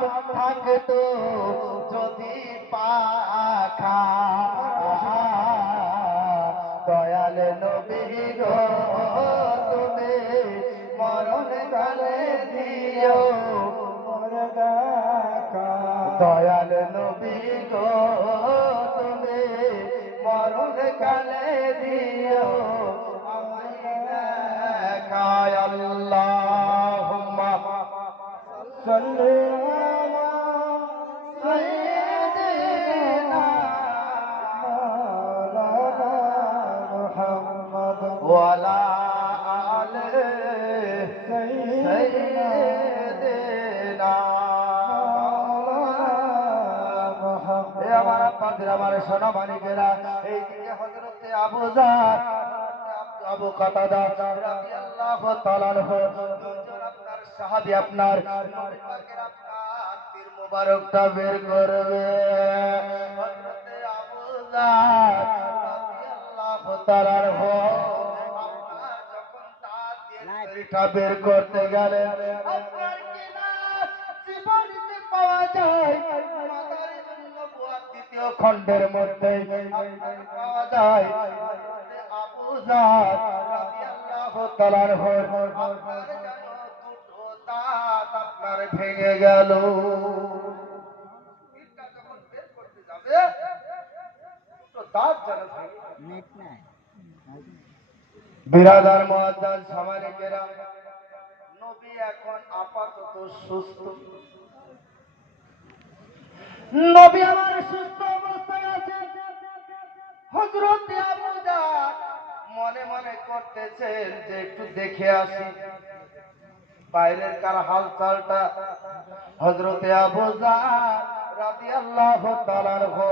নাম থাকতো যদি পাখা, দয়াল নবী গো তুমি মরণ কালে দিও মোর দেখা। দয়াল নবী গো তুমি মরণ কালে দিও আমায় দেখা। আল্লাহুম্মা সাল্লি আলা সাইয়্যিদিনা মাওলানা মুহাম্মদ ওয়া আলা আলি সাইয়্যিদিনা মাওলানা মুহাম্মদ। এ আমার আব্বাদের, আমার সোনা মানিকেরা, এইদিকে হযরতে আবু যার, আবু কাতাদা রাদিয়াল্লাহু তাআলা আনহু, দুইজন আপনার সাহাবী আপনার নবী পাকের আপনার তীর মুবারকটা বের করবে। হযরতে আবু যার রাদিয়াল্লাহু তাআলা আনহু আপনার যখন তার তীরটা বের করতে গেলেন, আপনার কি না জীবনীতে পাওয়া যায়, মাদারিজ নবুওয়াত দ্বিতীয় খণ্ডের মধ্যে আপনার পাওয়া যায় আবু যার রাদিয়াল্লাহু তাআলা আনহু আপনার যেন দুটো দাঁত আপনার ভেঙে গেল। তীরটা যখন বের করতে যাবে দুটো দাঁত যেন ভেঙে গেল। বিরাদার মুআজ্জাজ সামানিকেরা, নবী এখন আপাতত সুস্থ, নবী আমার সুস্থ অবস্থায় আছে। হযরত আবু যার মনে মনে করতেছেন যে একটু দেখে আসি বাইরের কার হালচালটা। হযরত আবু যার রাদিয়াল্লাহু তাআলা আনহু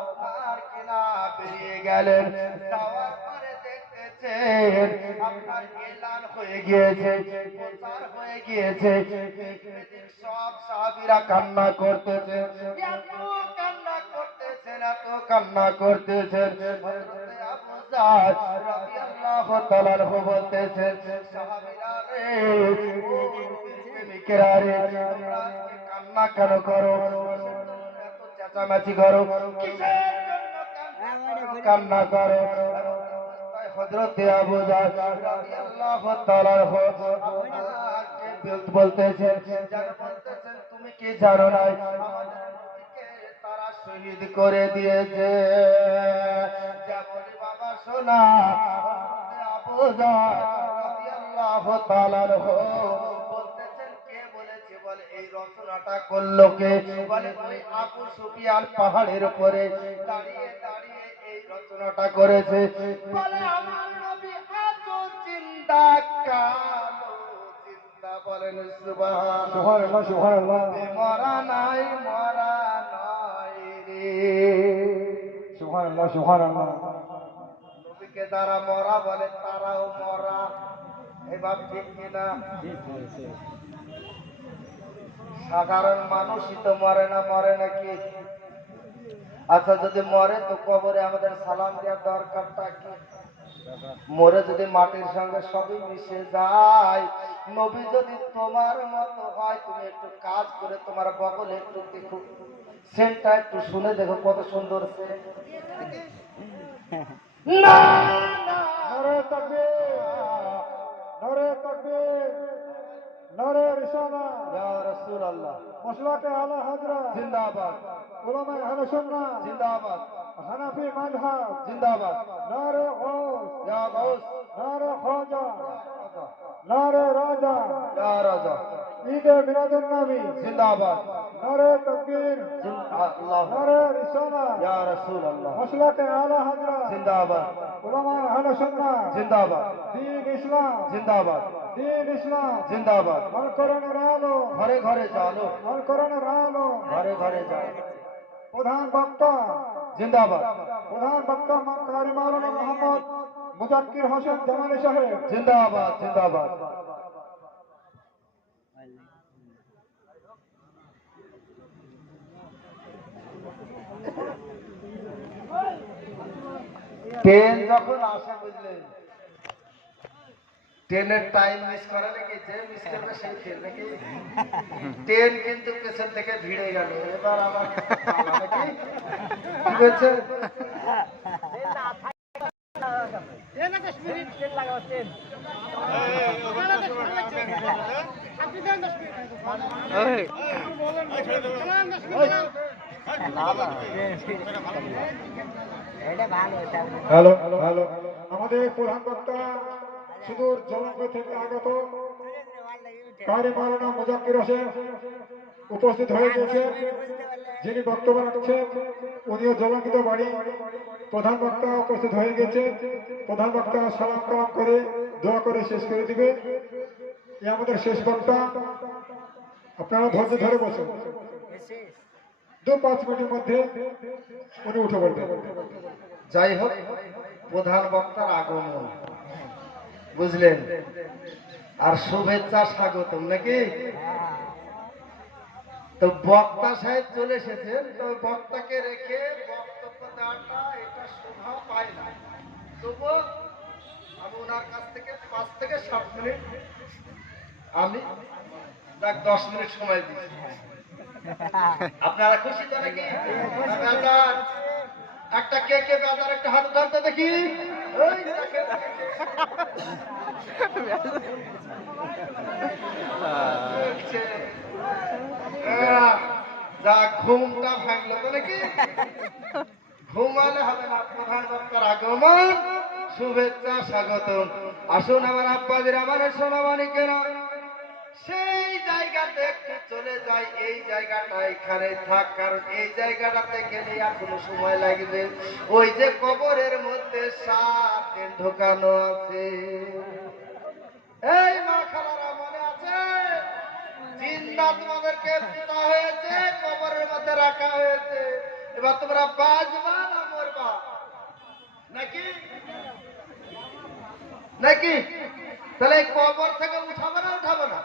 আপনার কিনা বেরিয়ে গেলেন। যাওয়ার পরে দেখতেছেন আপনার এলান হয়ে গিয়েছে, প্রচার হয়ে গিয়েছে। সব সাহাবীরা কান্না করতেছে, এত কান্না করতেছেন, এত কান্না করতেছেন। হযরত আবু যার রাদিয়াল্লাহু তাআলা আনহু বলতেছেন, সাহাবীরা রে, ও প্রেমিকেরা রে, তোমরা আজকে কান্না কেন করো? এত চেঁচামেচি করো কিসের জন্য? কান্না করো। হযরত আবু যার রাদিয়াল্লাহু তাআলা আনহু আপনাকে বলতেছেন, যারা বলতেছেন তুমি কি জানো না আমাদের নবীকে তারা শহীদ করে দিয়েছে। যা বলি বাবা শোনা, আবু যার রাদিয়াল্লাহু তাআলা আনহু বলতেছেন, কে বলেছে? বলে এই রচনাটা করলো কে? বলে ওই আবু সুফিয়ান পাহাড়ের উপরে দাঁড়িয়ে দাঁড়িয়ে এই রচনাটা করেছে। বলে আমার নবী আজ জিন্দা, কালো জিন্দা। বলেন সুবহানাল্লাহ, সুবহানাল্লাহ। মরা নাই, মরা নাই রে। সুবহানাল্লাহ, সুবহানাল্লাহ। নবীকে যারা মরা বলে তারাও মরা। এবার ঠিক কিনা? সাধারণ মানুষই তো মরে না, মরে নাকি? আচ্ছা যদি মরে তো কবরে আমাদের সালাম দেওয়ার দরকারটা কি? মরে যদি মাটির সঙ্গে সবই মিশে যায়, নবী যদি তোমার মতো হয়, তুমি একটু কাজ করে তোমার বগলে একটু দেখো, সেন্টটা একটু শুনে দেখো কত সুন্দর সেন্ট। না না, নারে তাকবীর, নারে তাকবীর, নারে রিসালাত, ইয়া রাসূলুল্লাহ। মাসলাকে আলা হযরত জিন্দাবাদ, উলামায়ে আহলে সুন্নাহ জিন্দাবাদ, হানাফি মাযহাব জিন্দাবাদ, নারে গাউস, ইয়া গাউস, নারে খাজা, নারে রাজা, ইয়া রাজা, ঈদে মিলাদুন নবী জিন্দাবাদ, নারে তাকবীর, আল্লাহু নারে রিসালাত, ইয়া রাসূলুল্লাহ। মাসলাকে আলা হযরত জিন্দাবাদ, উলামায়ে আহলে সুন্নাহ জিন্দাবাদ, দ্বীন ইসলাম জিন্দাবাদ, দ্বীন ইসলাম জিন্দাবাদ। আল কোরআনের আলো ঘরে ঘরে জালো, আল কোরআনের আলো ঘরে ঘরে জালো। প্রধান বক্তা জিন্দাবাদ, প্রধান বক্তা কারি মাওলানা মোহাম্মদ মুজাক্কির হোসেন জামানী সাহেব জিন্দাবাদ, জিন্দাবাদ। ট্রেন যখন আসে বুঝলেন, ট্রেনের টাইম মিস করা নাকি, যে মিস করবে সেই ফেল নাকি। ট্রেন কিন্তু পেছন থেকে ভিড়ে গেল, এবার আমার নাকি কি বলছে? হ্যালো হ্যালো, আমাদের প্রধান বক্তা সুদূর জলঙ্গি থেকে আগত কারি মাওলানা মুজাক্কির হোসেন উপস্থিত হয়ে গেছেন। যিনি বক্তব্য রাখছেন উনিও জলঙ্গিত বাড়ি। প্রধান বক্তা উপস্থিত হয়ে গেছে। প্রধান বক্তা সালাম কালাম করে দোয়া করে শেষ করে দিবে। এ আমাদের শেষ বক্তা। আপনারা ধৈর্য ধরে বসুন, 2-5 মিনিটের মধ্যে উনি উঠে পড়বেন। যাই হোক, প্রধান বক্তার আগমন বুঝলেন, আর শুভেচ্ছা স্বাগতম নাকি। তো বক্তা সাহেব চলে এসেছেন, তো বক্তাকে রেখে বক্তব্য দেওয়াটা এটা শোভা পায় না। তবুও আমি ওনার কাছ থেকে 5 থেকে 7 মিনিট, আমি 10 মিনিট সময় দিচ্ছি। আপনারা খুশি তো নাকি? বাজার একটা কে কে বাজার একটা হাত উঠাতে দেখি। ওই দেখেন, যা ঘুমটা ভাঙলো তো নাকি। ঘুমালে হবে না, প্রধান বক্তার আগমন, শুভেচ্ছা স্বাগতম। আসুন আমার আব্বাজির, আমার সোনামানিকেরা, সেই জায়গাতে একটু চলে যাই। এই জায়গাটা এখানে থাক, কারণ এই জায়গাটাতে গেলে এখনো সময় লাগবে। ওই যে কবরের মধ্যে 7 দিন ঢোকানো আছে। এই মা খালারা মনে আছে? জিন্দা তোমাদেরকে পিতা হয়েছে, কবরের মধ্যে রাখা হয়েছে। এবার তোমরা বাঁচবা না মরবা নাকি নাকি? তাহলে এই কবর থেকে উঠাবে না উঠাবে না?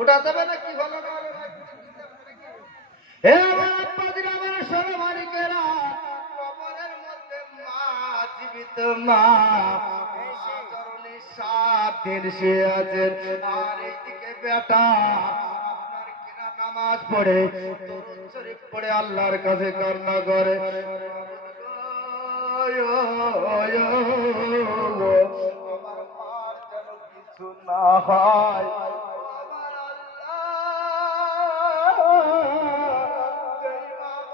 ওটা দেবে না, কি হলো না হলো না? হে আমার আব্বাজির, আমার সোনামানিকেরা, কবরের মধ্যে মা, জীবিত মা, চরণে 7 দিন শুয়ে আছেন। আর এইদিকে বেটা আপনার কিনা নামাজ পড়ে, দরুদ শরীফ পড়ে আল্লাহর কাছে কান্না করে, আমার মার যেন কিছু না হয়। আমার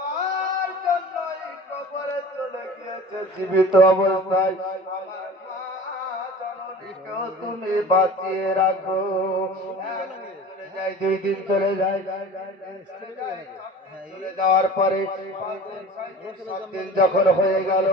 আমার জন্য এই কবরে চলে গিয়েছে জীবিত অবস্থায়, আমার মা জননীকেও তুমি বাঁচিয়ে রাখো। চলে যায়, 2 দিন চলে যায়, চলে যাওয়ার পরে 5 দিন 6 দিন 7 দিন যখন হয়ে গেল,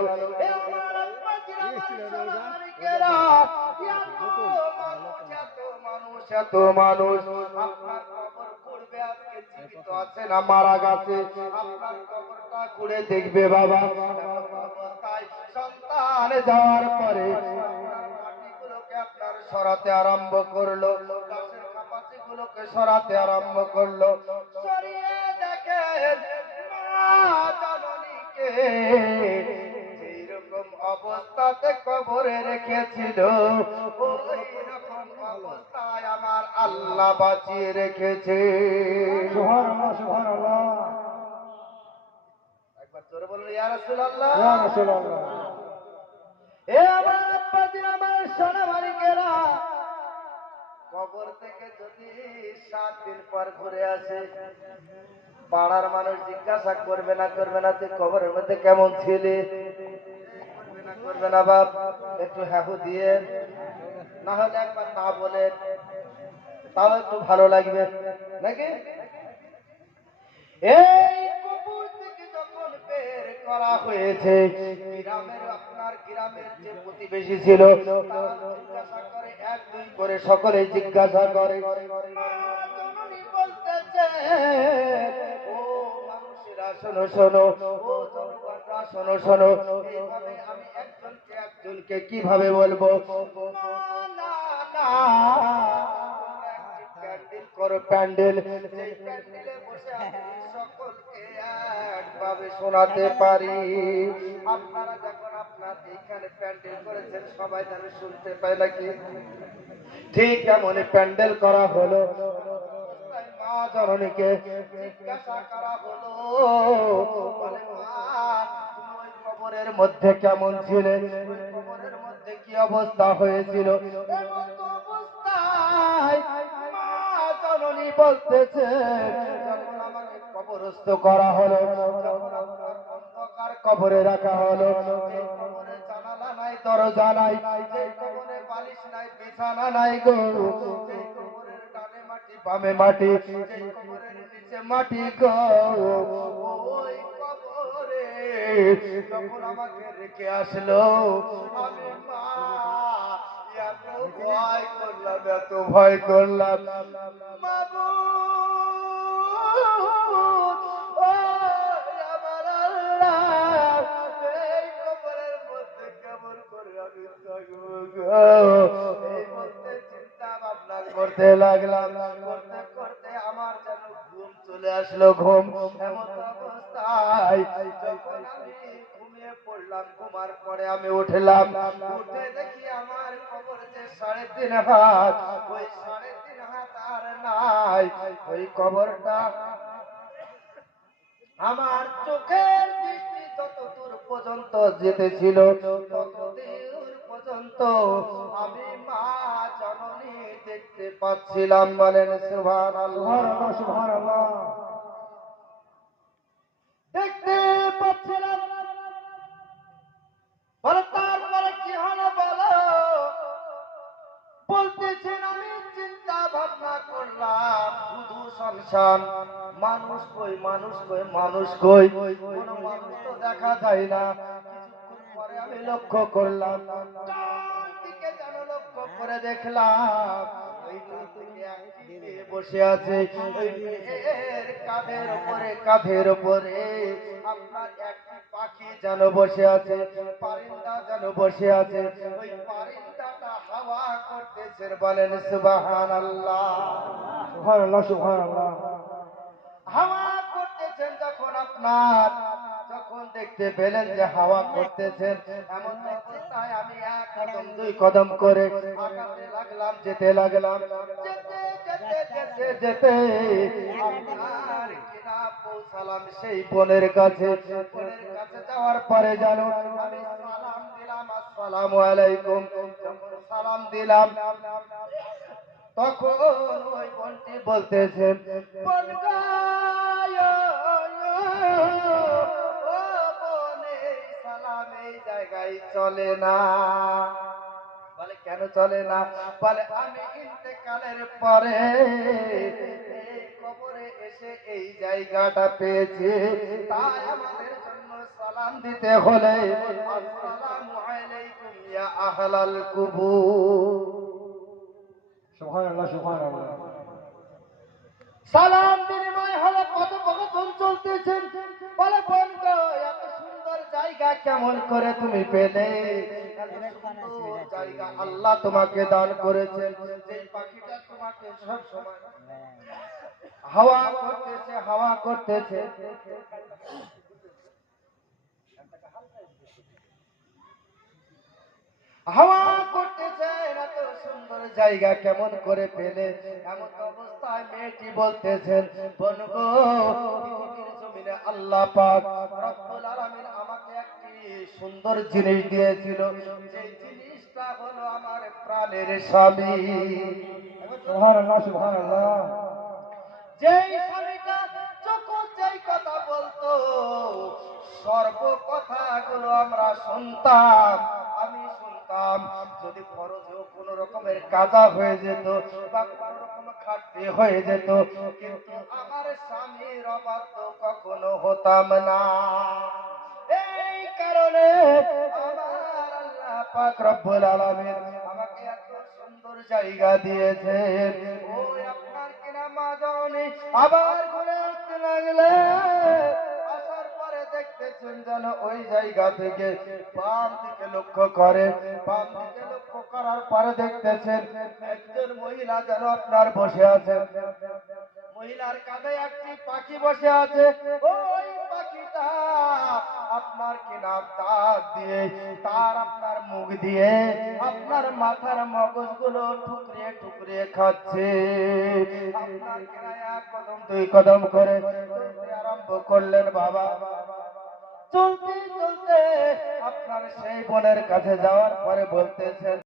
এত মানুষ আপনার কবর করবে, আজকে জীবিত আছে না মারা গেছে, আপনার কবরটা করে দেখবে বাবা। অবস্থায় সন্তান যাওয়ার পরে মাটিগুলোকে আপনার সরাতে আরম্ভ করলো, গাছের খাপাচি গুলোকে সরাতে আরম্ভ করলো। সরিয়ে দেখেন মা জননীকে যেরকম অবস্থাতে কবরে রেখেছিল, ওই রকম অবস্থায় আমার আল্লাহ বাঁচিয়ে রেখেছে। সুবহানাল্লাহ, সুবহানাল্লাহ। একবার জোরে বলুন ইয়া রাসূলুল্লাহ। ইয়া রাসূলুল্লাহ। এ আমার আব্বাজি, আমার সোনামানিকেরা, কবর থেকে যদি 7 দিন পর ঘুরে আসে, পাড়ার মানুষ জিজ্ঞাসা করবে না তুই কবরের মধ্যে কেমন ছিলি? করবে না বাপ, একটু হ্যাঁ দিয়ে, না হলে একবার না বলে, তাও একটু ভালো লাগবে নাকি। এই কবর থেকে যখন বের করা হয়েছে, গ্রামের যে প্রতিবেশী ছিল তারা জিজ্ঞাসা করে, 1-2 করে সকলে জিজ্ঞাসা করে, জননী বলতেছে, ও মানুষেরা শোনো শোনো, ও জনগণরা শোনো শোনো, এইভাবে আমি একজনকে কিভাবে বলবো? না না, প্যান্ডেল করো, প্যান্ডেল, সেই প্যান্ডেলে বসে আমি সকলকে একভাবে শোনাতে পারি। আপনারা যখন আপনার এইখানে প্যান্ডেল করেছেন, সবাই যেন শুনতে পায় নাকি। ঠিক এমন প্যান্ডেল করা হলো, মা জননীকে জিজ্ঞাসা করা হলো, বলে মা তুমি ওই কবরের মধ্যে কেমন ছিলে, ওই কবরের মধ্যে কি অবস্থা হয়েছিল? এমন তো অবস্থায় মা জননী বলতেছে, যখন আমাকে কবরস্থ করা হলো, যখন আমার অন্ধকার কবরে রাখা হলো, যে কবরে জানালা নাই, দরজা নাই, যে কবরে বালিশ নাই, বিছানা নাই গো, যে কবরের ডানে মাটি বামে মাটি, যে কবরের নিচে মাটি গো, ওই কবরে যখন আমাকে রেখে আসলো, আমি মা এত ভয় করলাম, এত ভয় করলাম, মাবুদ, ও আমার আল্লাহ, এই কবরের মধ্যে কেমন করে আমি থাকবো গো? এই বলতে চিন্তা ভাবনা করতে লাগলাম, করতে করতে আমার যেন ঘুম চলে আসলো, ঘুম। এমন অবস্থায় যখন আমি ঘুমিয়ে পড়লাম, ঘুমার পরে আমি উঠলাম, উঠে দেখি আমার কবর যে 3.5 হাত, ওই 3.5 হাত আর নাই, ওই কবরটা আমার চোখের দৃষ্টি যত দূর পর্যন্ত যেতেছিল, তত দূর পর্যন্ত আমি মা জননী দেখতে পাচ্ছিলাম। বলেন সুবহানাল্লাহ। সুবহানাল্লাহ, সুবহানাল্লাহ। দেখতে পাচ্ছিলাম। বলে তারপরে কি হলো বলো? বলতেছেন আমি চিন্তা ভাবনা করলাম, শুধু সংসার, মানুষ কই, মানুষ কই, মানুষ কই, কোন মানুষ তো দেখা যায় না। কিছুক্ষণ পরে আমি লক্ষ্য করলাম, ডান দিকে যেন লক্ষ্য করে দেখলাম, ওই ডান দিকে একটি মেয়ে বসে আছে, ওই মেয়ের কাঁধের উপরে, কাঁধের উপরে আপনার একটি পাখি যেন বসে আছে, পারিন্দা যেন বসে আছে, ওই পারিন্দাটা হাওয়া করতেছে। বলেন সুবহানাল্লাহ। সুবহানাল্লাহ, সুবহানাল্লাহ। হাওয়া করতেছেন যখন আপনার, যখন দেখতে পেলেন যে হাওয়া করতেছেন, এমন অবস্থায় আমি 1 কদম 2 কদম করে আগাতে লাগলাম, যেতে লাগলাম, যেতে যেতে যেতে যেতে আপনার কিনা পৌঁছালাম সেই বনের কাছে। বনের কাছে যাওয়ার পরে জানো আমি সালাম দিলাম, আসসালামু আলাইকুম। যখন সালাম দিলাম, তখন ওই বনটি বলতেছেন, বন গায়, ও বন, এই সালাম এই জায়গায় চলে না। বলে কেন চলে না? বলে আমি ইন্তেকালের পরে এই কবরে এসে এই জায়গাটা পেয়েছি, তাই আমাদের জন্য সালাম দিতে হলে আসসালামু আলাইকুম ইয়া আহলাল কুবুর। সুবহানাল্লাহ, সুবহানাল্লাহ। সালাম বিনিময় হলো, কথোপকথন চলতেছেন। বলে বোন গো, এত সুন্দর জায়গা কেমন করে তুমি পেলে? এত সুন্দর জায়গা আল্লাহ তোমাকে দান করেছেন, যে পাখিটা তোমাকে সব সময় হাওয়া করতেছে, হাওয়া করতেছে। হাওয়া করতেছে, এত সুন্দর জায়গা কেমন করে পেলে? এমন অবস্থায় মেয়েটি বলতেছেন, বোন গো, পৃথিবীর জমিনে আল্লাহ পাক রব্বুল আলামিন আমাকে একটি সুন্দর জিনিস দিয়েছিল, যে জিনিসটা হলো আমার প্রাণের স্বামী। সুবহানাল্লাহ, সুবহানাল্লাহ। যেই স্বামীটা যখন যেই কথা বলতো, সর্ব কথাগুলো আমরা শুনতাম, আমি শুনতাম। যদি ফরজেও কোন রকমের কাজা হয়ে যেত বা কোন রকম খাটতে হয়ে যেত, কিন্তু আমার স্বামীর অবাধ্য কখনো হতাম না। এই কারণে আমার আল্লাহ পাক রব্বুল আলামিন আমাকে এত সুন্দর জায়গা দিয়েছেন। ওই আপনার কিনা মা জননী আবার ঘুরে আসতে লাগলে, আসার পরে দেখতেছেন যেন ওই জায়গা থেকে বাম দিকে লক্ষ্য করে, বাম দিকে লক্ষ্য করার পরে দেখতেছেন একজন মহিলা যেন আপনার বসে আছেন। মহিলার কাঁধে একটি পাখি বসে আছে। ওই পাখি চিতা আপনার কেনা দাঁত দিয়ে তার আপনার মুখ দিয়ে আপনার মাথার মগজগুলো টুকরিয়ে টুকরিয়ে খাচ্ছে। আপনার কেনা এক কদম দুই কদম করে চলতে আরম্ভ করলেন বাবা। চলতে চলতে আপনার সেই বোনের কাছে যাওয়ার পরে বলতেছেন,